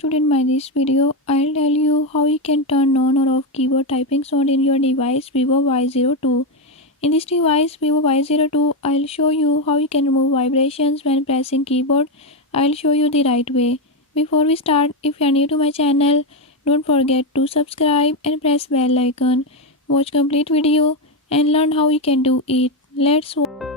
today in this video, I'll tell you how you can turn on or off keyboard typing sound in your device Vivo Y02. In this device Vivo Y02, I'll show you how you can remove vibrations when pressing keyboard. I'll show you the right way. Before we start, if you are new to my channel, don't forget to subscribe and press bell icon. Watch complete video and learn how you can do it. Let's watch.